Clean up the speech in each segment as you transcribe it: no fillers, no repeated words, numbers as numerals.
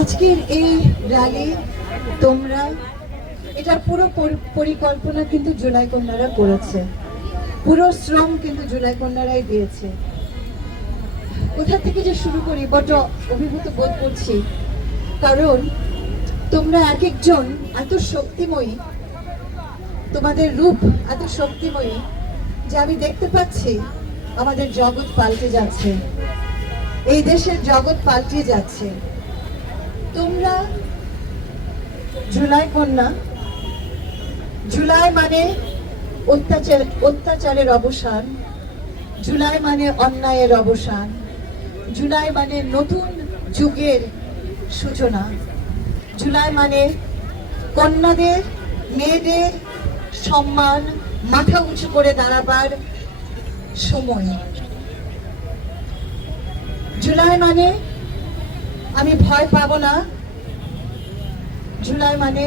আজকের এই র্যালি তোমরা এটার পুরো পরিকল্পনা কিন্তু জুলাই কন্যারা করেছে, পুরো শ্রম কিন্তু জুলাই কন্যারাই দিয়েছে। কোথা থেকে যে শুরু করি বড় অভিভূত বোধ করছি, কারণ তোমরা এক একজন এত শক্তিময়ী, তোমাদের রূপ এত শক্তিময়ী যে আমি দেখতে পাচ্ছি আমাদের জগৎ পাল্টে যাচ্ছে, এই দেশের জগৎ পাল্টে যাচ্ছে। তোমরা জুলাই কন্যা, জুলাই মানে অত্যাচারের অবসান, জুলাই মানে অন্যায়ের অবসান, জুলাই মানে নতুন যুগের সূচনা, জুলাই মানে কন্যাদের, মেয়েদের সম্মান, মাথা উঁচু করে দাঁড়াবার সময়। জুলাই মানে আমি ভয় পাবো না, জুলাই মানে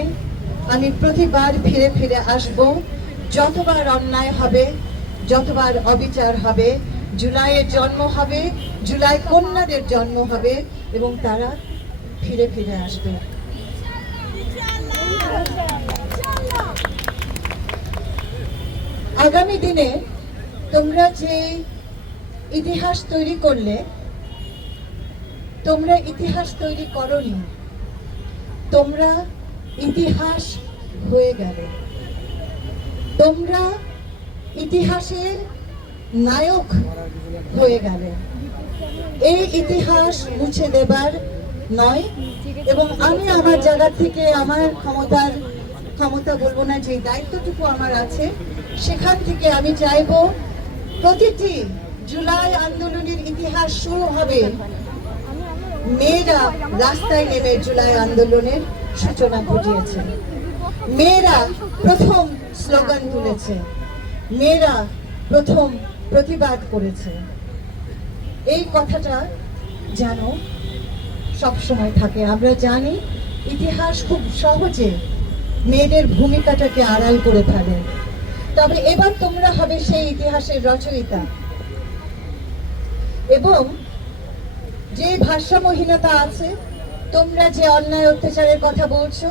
আমি প্রতিবার ফিরে ফিরে আসব, যতবার অন্যায় হবে, যতবার অবিচার হবে, জুলাইয়ের জন্ম হবে, জুলাই কন্যাদের জন্ম হবে এবং তারা ফিরে ফিরে আসবে। আগামী দিনে তোমরা যে ইতিহাস তৈরি করলে, তোমরা ইতিহাস তৈরি করনি, তোমরা ইতিহাস হয়ে গেলে, তোমরা ইতিহাসের নায়ক হয়ে গেলে। এই ইতিহাস মুছে দেবার নয়, এবং আমি আমার জায়গা থেকে আমার ক্ষমতা বলবো না, যে দায়িত্বটুকু আমার আছে সেখান থেকে আমি চাইবো প্রতিটি জুলাই আন্দোলনের ইতিহাস শুরু হবে মেয়েরা রাস্তায় নেমে জুলাই আন্দোলনের সূচনা ঘটিয়েছে, মেয়েরা প্রথম স্লোগান তুলেছে, মেয়েরা প্রথম প্রতিবাদ করেছে। এই কথাটা যেন সবসময় থাকে। আমরা জানি ইতিহাস খুব সহজে মেয়েদের ভূমিকাটাকে আড়াল করে ফেলে, তবে এবার তোমরা হবে সেই ইতিহাসের রচয়িতা। এবং যে ভারসাম্যহীনতা আছে, তোমরা যে অন্যায় অত্যাচারের কথা বলছো,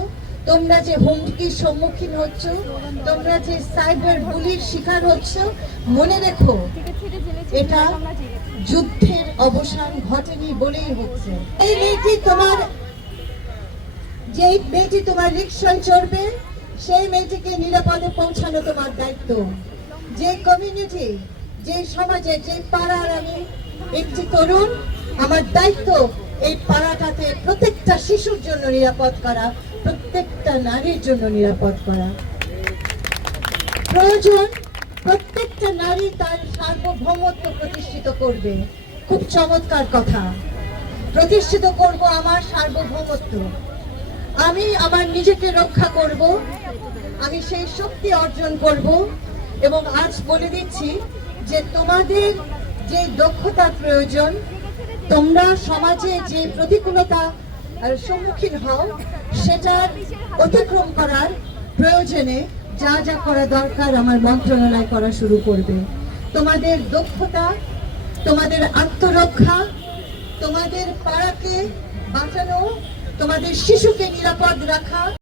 তোমরা যে হুমকির সম্মুখীন হচ্ছ, তোমরা যে সাইবার বুলির শিকার হচ্ছ, মনে রেখো এটা যুদ্ধের অবসান ঘটেনি বলেই হচ্ছে। এই মেয়েটি তোমার, যেই মেয়েটি তোমার রিকশায় চড়বে, সেই মেয়েটিকে নিরাপদে পৌঁছানো তোমার দায়িত্ব। যে কমিউনিটি, যে সমাজে, যে পাড়ার আমি একটি তরুণ, আমার দায়িত্ব এই পাড়াটাতে প্রত্যেকটা শিশুর জন্য নিরাপদ করা, প্রত্যেকটা নারীর জন্য নিরাপদ করা। প্রয়োজন প্রত্যেকটা নারী তার সার্বভৌমত্ব প্রতিষ্ঠিত করবে। খুব চমৎকার কথা, প্রতিষ্ঠিত করব আমার সার্বভৌমত্ব, আমি আমার নিজেকে রক্ষা করব, আমি সেই শক্তি অর্জন করব। এবং আজ বলে দিচ্ছি যে তোমাদের যে দক্ষতার প্রয়োজন, তোমরা সমাজে যে প্রতিকূলতা সম্মুখীন হও, সেটার অতিক্রম করার প্রয়োজনে যা যা করা দরকার আমার মন্ত্রণালয় করা শুরু করবে। তোমাদের দক্ষতা, তোমাদের আত্মরক্ষা, তোমাদের পাড়াকে বাঁচানো, তোমাদের শিশুকে নিরাপদ রাখা,